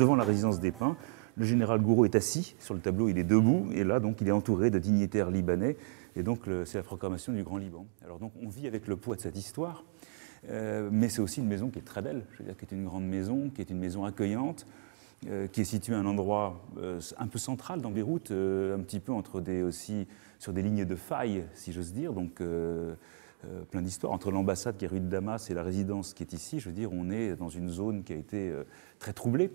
devant la résidence des Pins. Le général Gouraud est assis sur le tableau, il est debout, et là, donc, il est entouré de dignitaires libanais, et donc c'est la proclamation du Grand Liban. Alors donc, on vit avec le poids de cette histoire, mais c'est aussi une maison qui est très belle, je veux dire, qui est une grande maison, qui est une maison accueillante, qui est située à un endroit un peu central dans Beyrouth, un petit peu aussi sur des lignes de faille, si j'ose dire, donc plein d'histoires. Entre l'ambassade qui est rue de Damas et la résidence qui est ici, je veux dire, on est dans une zone qui a été très troublée.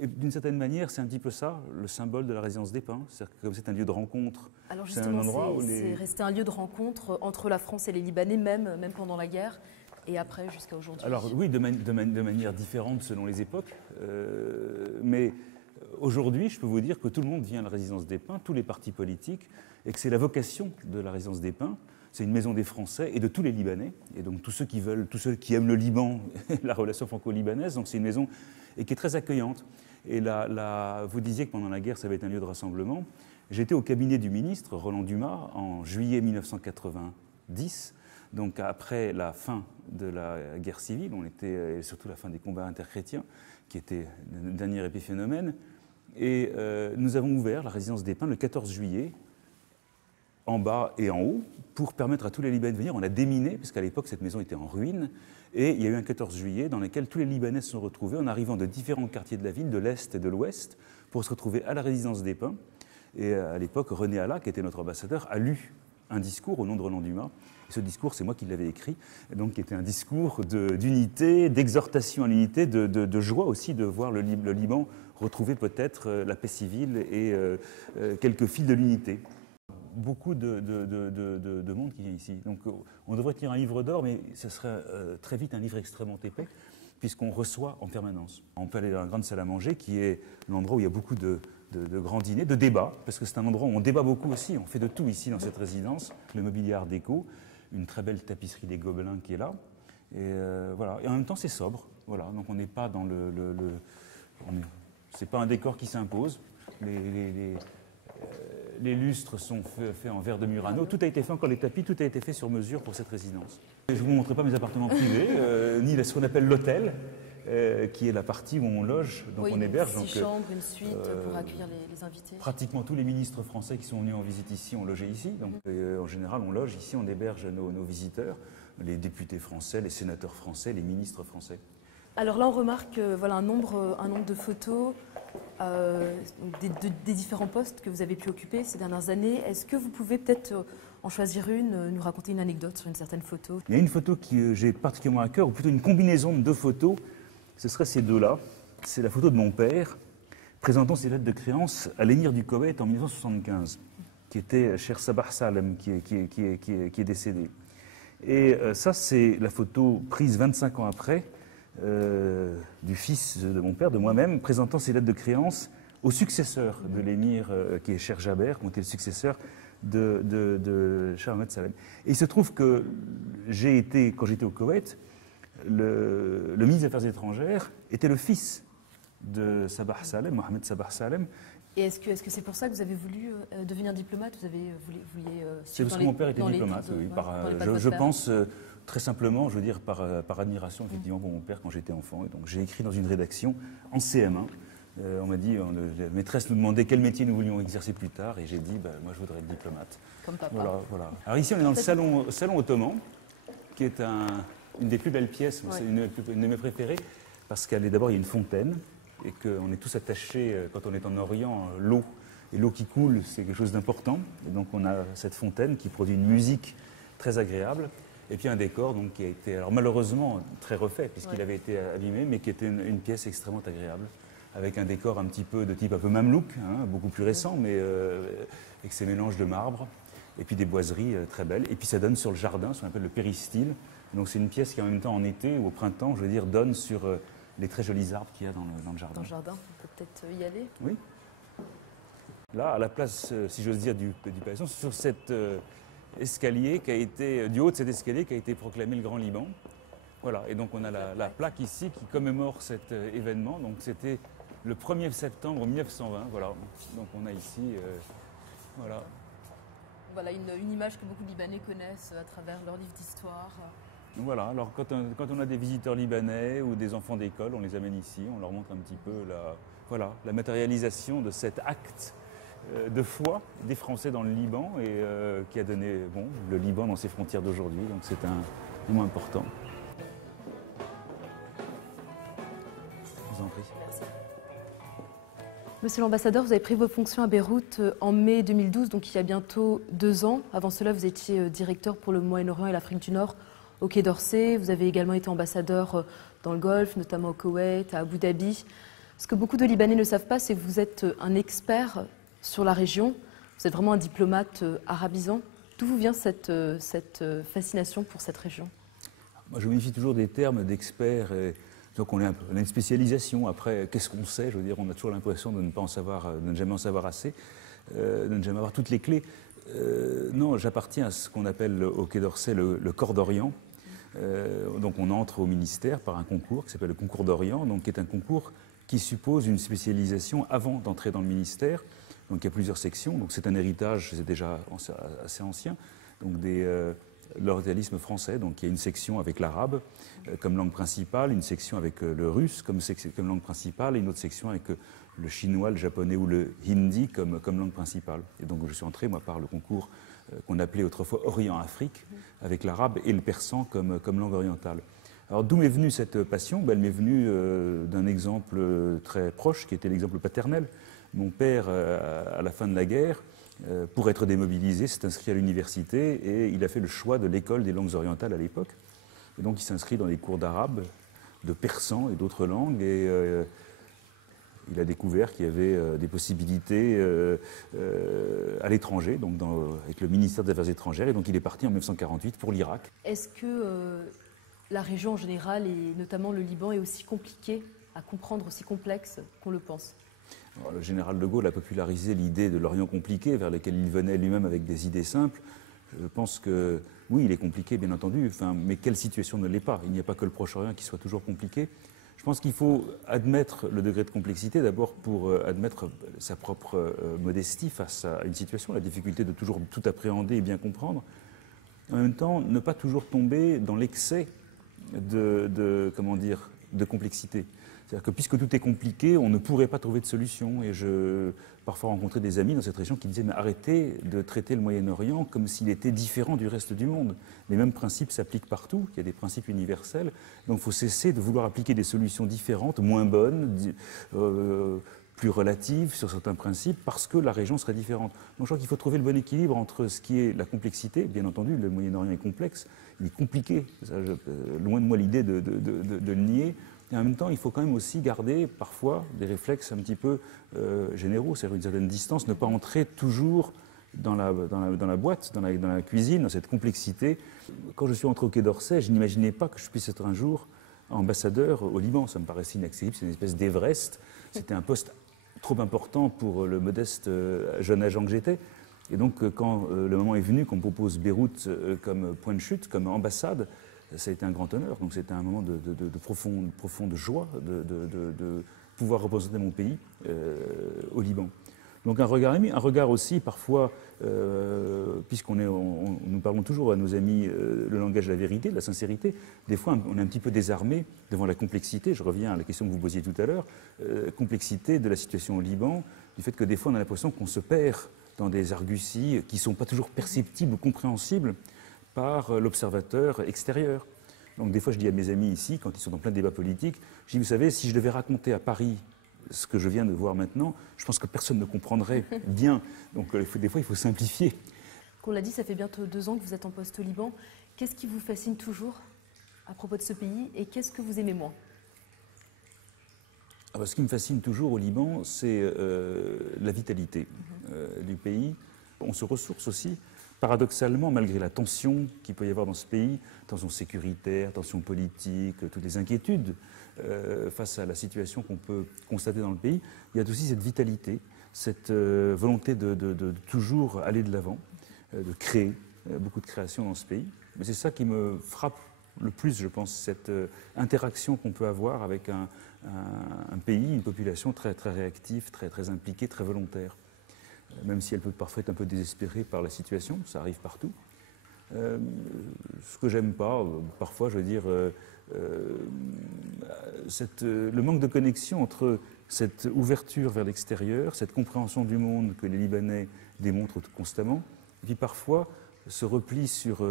Et d'une certaine manière, c'est un petit peu ça, le symbole de la résidence des Pins. C'est-à-dire que comme c'est un lieu de rencontre, alors justement, c'est resté un lieu de rencontre entre la France et les Libanais, même pendant la guerre, et après jusqu'à aujourd'hui. Alors oui, de manière différente selon les époques, mais aujourd'hui, je peux vous dire que tout le monde vient à la résidence des Pins, tous les partis politiques, et que c'est la vocation de la résidence des Pins. C'est une maison des Français et de tous les Libanais, et donc tous ceux qui aiment le Liban, la relation franco-libanaise. Donc c'est une maison et qui est très accueillante. Et vous disiez que pendant la guerre, ça avait été un lieu de rassemblement. J'étais au cabinet du ministre Roland Dumas en juillet 1990, donc après la fin de la guerre civile, on était surtout la fin des combats interchrétiens, qui était le dernier épiphénomène. Et nous avons ouvert la résidence des Pins le 14 juillet, en bas et en haut, pour permettre à tous les Libanais de venir. On a déminé, parce qu'à l'époque, cette maison était en ruine, et il y a eu un 14 juillet dans lequel tous les Libanais se sont retrouvés en arrivant de différents quartiers de la ville, de l'Est et de l'Ouest, pour se retrouver à la résidence des Pins. Et à l'époque, René Alla, qui était notre ambassadeur, a lu un discours au nom de Roland Dumas. Et ce discours, c'est moi qui l'avais écrit, et donc qui était un discours d'unité, d'exhortation à l'unité, de joie aussi de voir le Liban retrouver peut-être la paix civile et quelques fils de l'unité. Beaucoup de monde qui vient ici. Donc on devrait tenir un livre d'or, mais ce serait très vite un livre extrêmement épais, puisqu'on reçoit en permanence. On peut aller dans la grande salle à manger, qui est l'endroit où il y a beaucoup de grands dîners, de débats, parce que c'est un endroit où on débat beaucoup aussi. On fait de tout ici dans cette résidence. Le mobilier art déco, une très belle tapisserie des Gobelins qui est là. Et voilà. Et en même temps, c'est sobre. Voilà. Donc on n'est pas dans c'est pas un décor qui s'impose. Les lustres sont faits en verre de Murano. Tout a été fait, encore les tapis, tout a été fait sur mesure pour cette résidence. Je ne vous montrerai pas mes appartements privés, ni ce qu'on appelle l'hôtel, qui est la partie où on loge, donc oui, on héberge. Une chambre, une suite pour accueillir les invités. Pratiquement tous les ministres français qui sont venus en visite ici ont logé ici. Donc en général, on loge ici, on héberge nos visiteurs, les députés français, les sénateurs français, les ministres français. Alors là, on remarque voilà, un nombre de photos des différents postes que vous avez pu occuper ces dernières années. Est-ce que vous pouvez peut-être en choisir une, nous raconter une anecdote sur une certaine photo? Il y a une photo que j'ai particulièrement à cœur, ou plutôt une combinaison de deux photos. Ce serait ces deux-là. C'est la photo de mon père, présentant ses lettres de créance à l'émir du Koweït en 1975, qui était cher Sabah Salem, qui est décédé. Et ça, c'est la photo prise 25 ans après, du fils de mon père, de moi-même, présentant ses lettres de créance au successeur de l'émir, qui est Cher Jaber, qui était le successeur de Cher Ahmed Salem. Et il se trouve que quand j'étais au Koweït, le ministre des Affaires étrangères était le fils de Sabah Salem, Mohamed Sabah Salem. Et est-ce que c'est pour ça que vous avez voulu devenir diplomate? Vous vouliez c'est parce que mon père était diplomate, oui. Je pense très simplement, je veux dire, par admiration effectivement pour mon père quand j'étais enfant. Et donc j'ai écrit dans une rédaction en CM1. On m'a dit, la maîtresse nous demandait quel métier nous voulions exercer plus tard, et j'ai dit, moi je voudrais être diplomate. Comme papa. Voilà. Alors ici on est dans le salon ottoman, qui est une des plus belles pièces, ouais. C'est une de mes préférées, parce qu'elle est d'abord, il y a une fontaine, et qu'on est tous attachés, quand on est en Orient, l'eau. Et l'eau qui coule, c'est quelque chose d'important. Et donc on a cette fontaine qui produit une musique très agréable. Et puis un décor donc, qui a été, alors malheureusement, très refait, puisqu'il avait été abîmé, mais qui était une pièce extrêmement agréable, avec un décor un petit peu de type un peu mamelouk, beaucoup plus récent, mais avec ces mélanges de marbre, et puis des boiseries très belles. Et puis ça donne sur le jardin, ce qu'on appelle le péristyle. Donc c'est une pièce qui en même temps en été ou au printemps, je veux dire, donne sur les très jolis arbres qu'il y a dans le jardin. Dans le jardin, on peut peut-être y aller. Oui. Là, à la place, si j'ose dire, du palais, sur cet escalier qui a été, du haut de cet escalier qui a été proclamé le Grand Liban. Voilà, et donc on a la plaque ici qui commémore cet événement. Donc c'était le 1er septembre 1920, voilà. Donc on a ici, voilà une image que beaucoup de Libanais connaissent à travers leurs livres d'histoire. Voilà, alors quand on a des visiteurs libanais ou des enfants d'école, on les amène ici, on leur montre un petit peu la matérialisation de cet acte de foi des Français dans le Liban et qui a donné le Liban dans ses frontières d'aujourd'hui. Donc c'est un moment important. Je vous en prie. Monsieur l'ambassadeur, vous avez pris vos fonctions à Beyrouth en mai 2012, donc il y a bientôt 2 ans. Avant cela, vous étiez directeur pour le Moyen-Orient et l'Afrique du Nord au Quai d'Orsay. Vous avez également été ambassadeur dans le Golfe, notamment au Koweït, à Abu Dhabi. Ce que beaucoup de Libanais ne savent pas, c'est que vous êtes un expert sur la région. Vous êtes vraiment un diplomate arabisant. D'où vous vient cette fascination pour cette région? Moi, je méfie toujours des termes d'expert. Donc on a une spécialisation. Après, qu'est-ce qu'on sait? Je veux dire, on a toujours l'impression de ne pas en savoir, de ne jamais en savoir assez, de ne jamais avoir toutes les clés. Non, j'appartiens à ce qu'on appelle au Quai d'Orsay le corps d'Orient. Donc on entre au ministère par un concours qui s'appelle le concours d'Orient, donc qui est un concours qui suppose une spécialisation avant d'entrer dans le ministère. Donc il y a plusieurs sections. Donc c'est un héritage, c'est déjà assez ancien. Donc l'orientalisme français. Donc il y a une section avec l'arabe comme langue principale, une section avec le russe comme langue principale, et une autre section avec le chinois, le japonais ou le hindi comme langue principale. Et donc je suis entré, moi, par le concours qu'on appelait autrefois Orient-Afrique, avec l'arabe et le persan comme langue orientale. Alors d'où m'est venue cette passion? Elle m'est venue d'un exemple très proche, qui était l'exemple paternel. Mon père, à la fin de la guerre, pour être démobilisé, s'est inscrit à l'université et il a fait le choix de l'école des langues orientales à l'époque. Et donc il s'inscrit dans des cours d'arabe, de persan et d'autres langues. Et il a découvert qu'il y avait des possibilités à l'étranger, donc avec le ministère des Affaires étrangères. Et donc il est parti en 1948 pour l'Irak. Est-ce que la région en général, et notamment le Liban, est aussi compliquée à comprendre, aussi complexe qu'on le pense? Alors, le général de Gaulle a popularisé l'idée de l'Orient compliqué, vers lequel il venait lui-même avec des idées simples. Je pense que, oui, il est compliqué, bien entendu, mais quelle situation ne l'est pas? Il n'y a pas que le Proche-Orient qui soit toujours compliqué. Je pense qu'il faut admettre le degré de complexité, d'abord pour admettre sa propre modestie face à une situation, la difficulté de toujours tout appréhender et bien comprendre. En même temps, ne pas toujours tomber dans l'excès de complexité. C'est-à-dire que puisque tout est compliqué, on ne pourrait pas trouver de solution. Et j'ai parfois rencontré des amis dans cette région qui disaient « mais arrêtez de traiter le Moyen-Orient comme s'il était différent du reste du monde. Les mêmes principes s'appliquent partout, il y a des principes universels. Donc il faut cesser de vouloir appliquer des solutions différentes, moins bonnes, plus relatives sur certains principes, parce que la région serait différente. Donc je crois qu'il faut trouver le bon équilibre entre ce qui est la complexité. Bien entendu, le Moyen-Orient est complexe, il est compliqué. Loin de moi l'idée de le nier. Et en même temps, il faut quand même aussi garder parfois des réflexes un petit peu généraux, c'est-à-dire une certaine distance, ne pas entrer toujours dans la boîte, dans la cuisine, dans cette complexité. Quand je suis entré au Quai d'Orsay, je n'imaginais pas que je puisse être un jour ambassadeur au Liban. Ça me paraissait inaccessible, c'est une espèce d'Everest. C'était un poste trop important pour le modeste jeune agent que j'étais. Et donc, quand le moment est venu qu'on me propose Beyrouth comme point de chute, comme ambassade, ça a été un grand honneur. Donc c'était un moment de profonde joie de pouvoir représenter mon pays au Liban. Donc un regard aussi parfois, nous parlons toujours à nos amis le langage de la vérité, de la sincérité. Des fois, on est un petit peu désarmé devant la complexité. Je reviens à la question que vous posiez tout à l'heure, complexité de la situation au Liban, du fait que des fois on a l'impression qu'on se perd dans des arguties qui ne sont pas toujours perceptibles ou compréhensibles par l'observateur extérieur. Donc des fois, je dis à mes amis ici, quand ils sont en plein débat politique, je dis, vous savez, si je devais raconter à Paris ce que je viens de voir maintenant, je pense que personne ne comprendrait bien. Donc des fois, il faut simplifier. Qu'on l'a dit, ça fait bientôt 2 ans que vous êtes en poste au Liban. Qu'est-ce qui vous fascine toujours à propos de ce pays et qu'est-ce que vous aimez moins? Ce qui me fascine toujours au Liban, c'est la vitalité du pays. On se ressource aussi. Paradoxalement, malgré la tension qu'il peut y avoir dans ce pays, tension sécuritaire, tension politique, toutes les inquiétudes face à la situation qu'on peut constater dans le pays, il y a aussi cette vitalité, cette volonté de toujours aller de l'avant, de créer, beaucoup de création dans ce pays. Mais c'est ça qui me frappe le plus, je pense, cette interaction qu'on peut avoir avec un pays, une population très, très réactive, très, très impliquée, très volontaire. Même si elle peut parfois être un peu désespérée par la situation, ça arrive partout. Ce que j'aime pas, parfois, je veux dire, le manque de connexion entre cette ouverture vers l'extérieur, cette compréhension du monde que les Libanais démontrent constamment, et puis parfois ce repli sur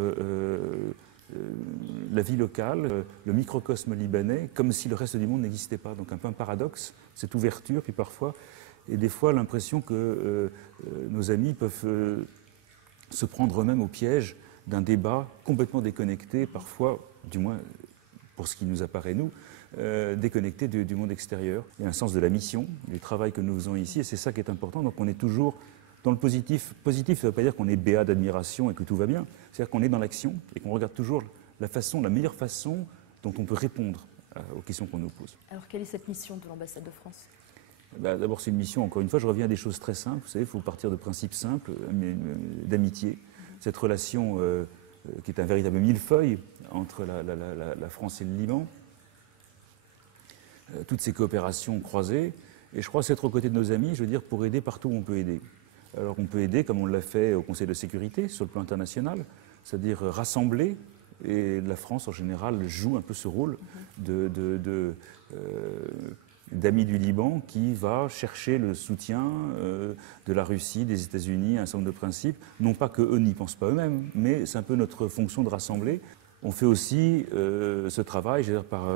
la vie locale, le microcosme libanais, comme si le reste du monde n'existait pas. Donc un peu un paradoxe, cette ouverture, puis parfois, et des fois l'impression que nos amis peuvent se prendre eux-mêmes au piège d'un débat complètement déconnecté, parfois, du moins pour ce qui nous apparaît nous, déconnecté du monde extérieur. Il y a un sens de la mission, du travail que nous faisons ici, et c'est ça qui est important. Donc on est toujours dans le positif. Positif, ça ne veut pas dire qu'on est béat d'admiration et que tout va bien. C'est-à-dire qu'on est dans l'action et qu'on regarde toujours la meilleure façon dont on peut répondre aux questions qu'on nous pose. Alors quelle est cette mission de l'ambassade de France ? D'abord, c'est une mission, encore une fois, je reviens à des choses très simples. Vous savez, il faut partir de principes simples, d'amitié. Cette relation qui est un véritable millefeuille entre la France et le Liban. Toutes ces coopérations croisées. Et je crois s'être aux côtés de nos amis, je veux dire, pour aider partout où on peut aider. Alors on peut aider, comme on l'a fait au Conseil de sécurité, sur le plan international, c'est-à-dire rassembler. Et la France, en général, joue un peu ce rôle d'amis du Liban qui va chercher le soutien de la Russie, des États-Unis, un certain nombre de principes. Non pas qu'eux n'y pensent pas eux-mêmes, mais c'est un peu notre fonction de rassembler. On fait aussi ce travail, je veux dire, par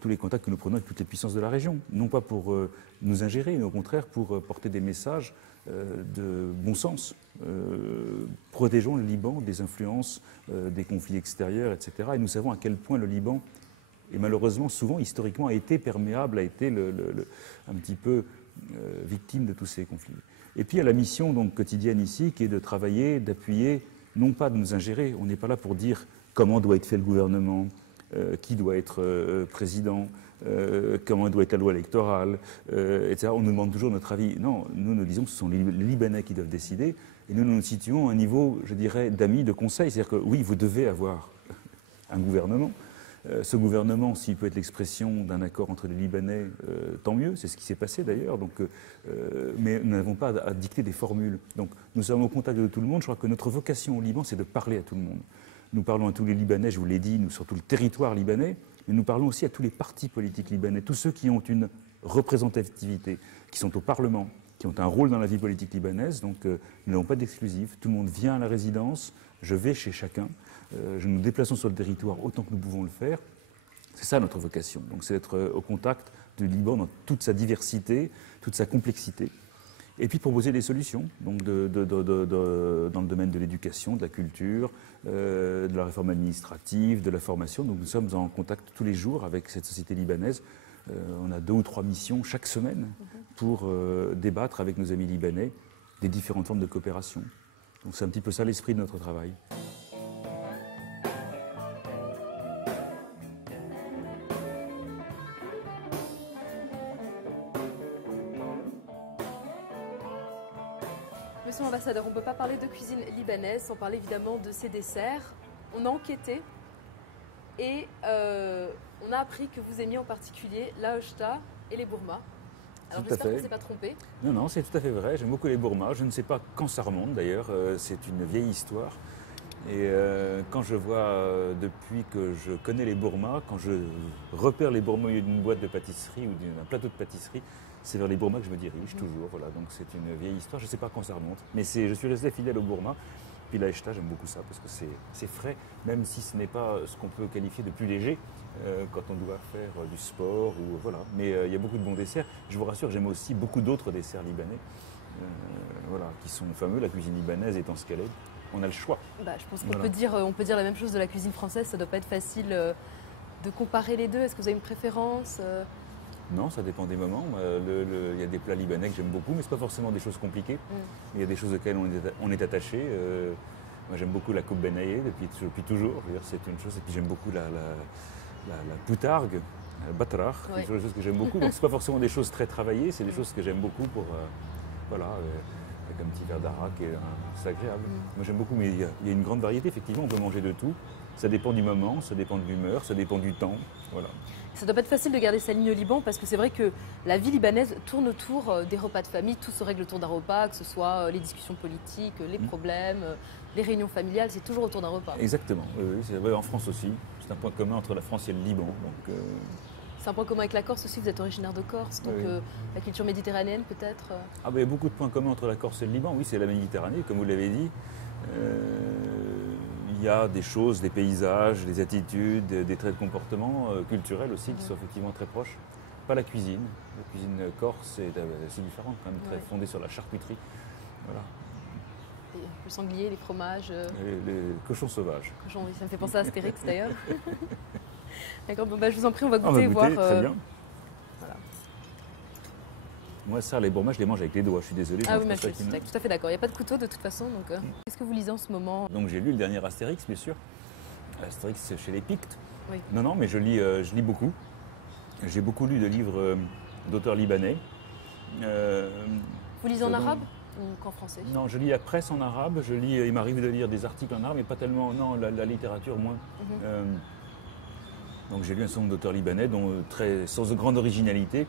tous les contacts que nous prenons avec toutes les puissances de la région. Non pas pour nous ingérer, mais au contraire pour porter des messages de bon sens. Protégeons le Liban des influences des conflits extérieurs, etc. Et nous savons à quel point le Liban, et malheureusement souvent historiquement, a été perméable, a été un petit peu victime de tous ces conflits. Et puis il y a la mission donc, quotidienne ici qui est de travailler, d'appuyer, non pas de nous ingérer. On n'est pas là pour dire comment doit être fait le gouvernement, qui doit être président, comment doit être la loi électorale, etc. On nous demande toujours notre avis. Non, nous disons que ce sont les Libanais qui doivent décider, et nous nous situons à un niveau, je dirais, d'amis, de conseil. C'est-à-dire que oui, vous devez avoir un gouvernement. Ce gouvernement, s'il peut être l'expression d'un accord entre les Libanais, tant mieux, c'est ce qui s'est passé d'ailleurs. Mais nous n'avons pas à dicter des formules. Donc nous sommes au contact de tout le monde. Je crois que notre vocation au Liban, c'est de parler à tout le monde. Nous parlons à tous les Libanais, je vous l'ai dit, nous sur tout le territoire libanais, mais nous parlons aussi à tous les partis politiques libanais, tous ceux qui ont une représentativité, qui sont au Parlement, qui ont un rôle dans la vie politique libanaise. Donc nous n'avons pas d'exclusif. Tout le monde vient à la résidence, je vais chez chacun. Nous déplaçons sur le territoire autant que nous pouvons le faire. C'est ça notre vocation. Donc c'est d'être au contact du Liban dans toute sa diversité, toute sa complexité. Et puis proposer des solutions, donc dans le domaine de l'éducation, de la culture, de la réforme administrative, de la formation. Donc nous sommes en contact tous les jours avec cette société libanaise. On a 2 ou 3 missions chaque semaine pour débattre avec nos amis libanais des différentes formes de coopération. Donc c'est un petit peu ça l'esprit de notre travail. Monsieur l'ambassadeur, on ne peut pas parler de cuisine libanaise sans parler évidemment de ses desserts. On a enquêté et on a appris que vous aimiez en particulier la hochta et les bourmas. Alors j'espère qu'on ne s'est pas trompé. Non, non, c'est tout à fait vrai. J'aime beaucoup les bourmas. Je ne sais pas quand ça remonte d'ailleurs. C'est une vieille histoire. Et quand je vois, depuis que je connais les bourmas, quand je repère les bourmas d'une boîte de pâtisserie ou d'un plateau de pâtisserie, c'est vers les bourmas que je me dirige toujours. Voilà, donc c'est une vieille histoire. Je ne sais pas quand ça remonte. Mais je suis resté fidèle aux bourmas. Puis la hechta, j'aime beaucoup ça parce que c'est frais, même si ce n'est pas ce qu'on peut qualifier de plus léger quand on doit faire du sport ou voilà. Mais il y a beaucoup de bons desserts. Je vous rassure, j'aime aussi beaucoup d'autres desserts libanais, voilà, qui sont fameux. La cuisine libanaise étant ce qu'elle est, on a le choix. Bah, je pense qu'on peut dire la même chose de la cuisine française. Ça ne doit pas être facile de comparer les deux. Est-ce que vous avez une préférence Non, ça dépend des moments. Il y a des plats libanais que j'aime beaucoup, mais ce n'est pas forcément des choses compliquées. Il y a des choses auxquelles on est attaché. Moi, j'aime beaucoup la coupe benaye depuis toujours. C'est une chose. Et puis j'aime beaucoup la poutargue, le batrach. C'est des choses que j'aime beaucoup. Donc ce n'est pas forcément des choses très travaillées. C'est des choses que j'aime beaucoup pour, voilà, avec un petit verre d'arak. C'est agréable. Moi, j'aime beaucoup, mais il y a une grande variété. Effectivement, on peut manger de tout. Ça dépend du moment, ça dépend de l'humeur, ça dépend du temps. Voilà. Ça ne doit pas être facile de garder sa ligne au Liban parce que c'est vrai que la vie libanaise tourne autour des repas de famille. Tout se règle autour d'un repas, que ce soit les discussions politiques, les problèmes, les réunions familiales, c'est toujours autour d'un repas. Exactement, oui, c'est vrai en France aussi. C'est un point commun entre la France et le Liban. Donc, c'est un point commun avec la Corse aussi, vous êtes originaire de Corse, donc oui. La culture méditerranéenne peut-être Ah, ben, il y a beaucoup de points communs entre la Corse et le Liban, oui, c'est la Méditerranée, comme vous l'avez dit. Il y a des choses, des paysages, des attitudes, des traits de comportement culturels aussi qui sont effectivement très proches. Pas la cuisine. La cuisine corse est assez différente, quand même, très fondée sur la charcuterie. Voilà. Le sanglier, les fromages. Les cochons sauvages. Cochons, oui, ça me fait penser à Astérix d'ailleurs. D'accord, bon, bah, je vous en prie, on va goûter On va et goûter, voir. très bien. Voilà. Moi, ça, les bourmages, je les mange avec les doigts, je suis désolé. Ah oui, mais je suis tout à fait d'accord. Il n'y a pas de couteau de toute façon. Donc, qu'est-ce que vous lisez en ce moment? Donc j'ai lu le dernier Astérix, bien sûr. Astérix chez les Pictes. Oui. Non, mais je lis beaucoup. J'ai beaucoup lu de livres d'auteurs libanais. Vous lisez en arabe ou qu'en français? Non, je lis la presse en arabe. Il m'arrive de lire des articles en arabe, mais pas tellement. Non, la littérature moins. Donc j'ai lu un certain nombre d'auteurs libanais, dont sans grande originalité.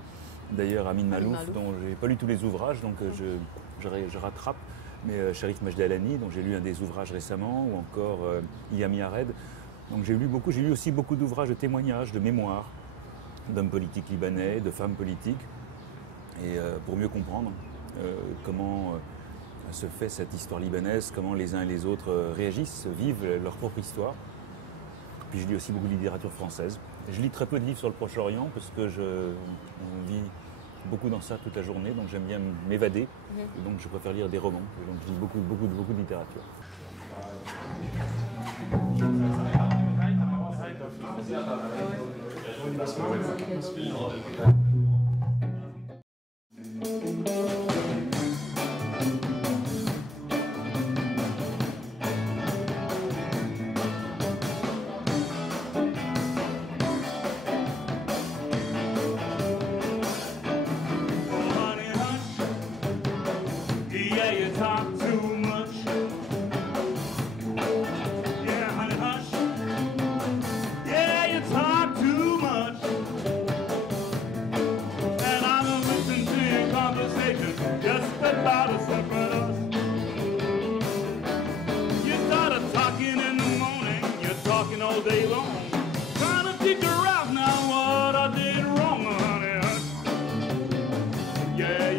D'ailleurs, Amin Malouf, dont je n'ai pas lu tous les ouvrages, donc je rattrape. Mais Sharif Majdalani, dont j'ai lu un des ouvrages récemment, ou encore Yami Yared. Donc j'ai lu aussi beaucoup d'ouvrages de témoignages, de mémoires, d'hommes politiques libanais, de femmes politiques, et pour mieux comprendre comment se fait cette histoire libanaise, comment les uns et les autres réagissent, vivent leur propre histoire. Puis je lis aussi beaucoup de littérature française. Je lis très peu de livres sur le Proche-Orient parce que on vit beaucoup dans ça toute la journée, donc j'aime bien m'évader. Et donc je préfère lire des romans. Et donc je lis beaucoup de littérature.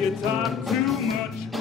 You talk too much.